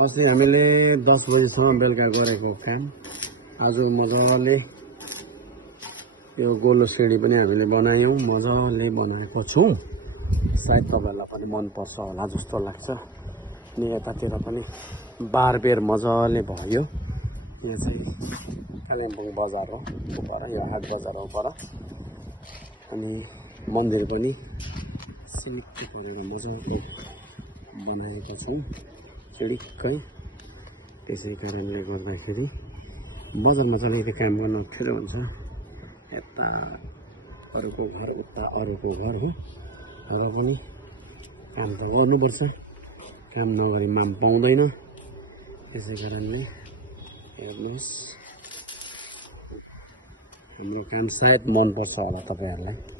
अस्ति हामीले 10 बजीसम्म बेलुका गरेको काम आज मजाले यो गोलो सिँढी पनि हामीले बनायौँ, मजाले बनाएको छौँ। सायद तपाईँहरूलाई पनि मनपर्छ होला जस्तो लाग्छ। अनि यतातिर पनि बारबेर मजाले भयो। यो चाहिँ कालिम्पोङ बजार हो, उपर यो हाट बजार हो पर। अनि मन्दिर पनि सिमिट्टी गरेर मजाले बनाएको छौँ चिडिक्कै। त्यसै कारणले गर्दाखेरि बजारमा चाहिँ अलिकति काम गर्न अप्ठ्यारो हुन्छ। यता अरूको घर उता अरूको घर हो, र पनि काम त गर्नुपर्छ, काम नगरी माम पाउँदैन। त्यसै कारणले हेर्नुहोस्, हाम्रो काम सायद मनपर्छ होला तपाईँहरूलाई।